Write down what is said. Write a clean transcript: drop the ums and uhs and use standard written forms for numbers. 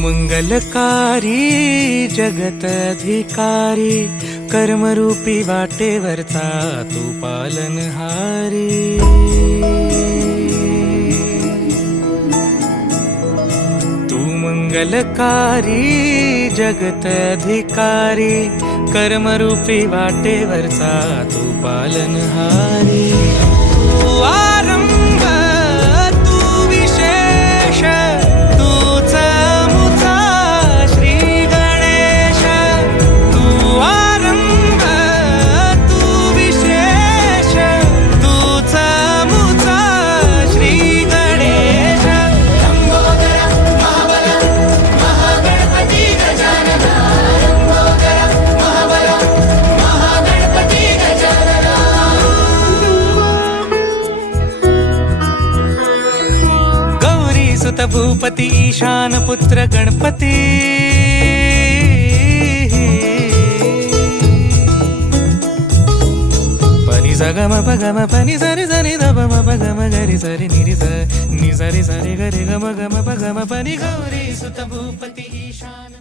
मंगलकारी जगत अधिकारी, कर्मरूपी वाटेवरचा तू पालनहारी। तू मंगलकारी जगत अधिकारी, कर्मरूपी वाटेवरचा तू पालनहारी। तू आरंभ तू विशेष, तूच मुचा श्री गणेश। तू आरंभ तू विशेष, तूच मुचा श्री गणेश। लंबोदर महाबल महागणपती गजानना, लंबोदर महाबल महागणपती गजानना। गौरी सुत भूपती ईशान पुत्र गणपती। पनि स ग म प ग म प नि स रि स नि ध प म प ग म ग रि स रि नि रि स नि स रि ग रि ग म ग म प ग म प नि। गौरी सुत भूपती ईशान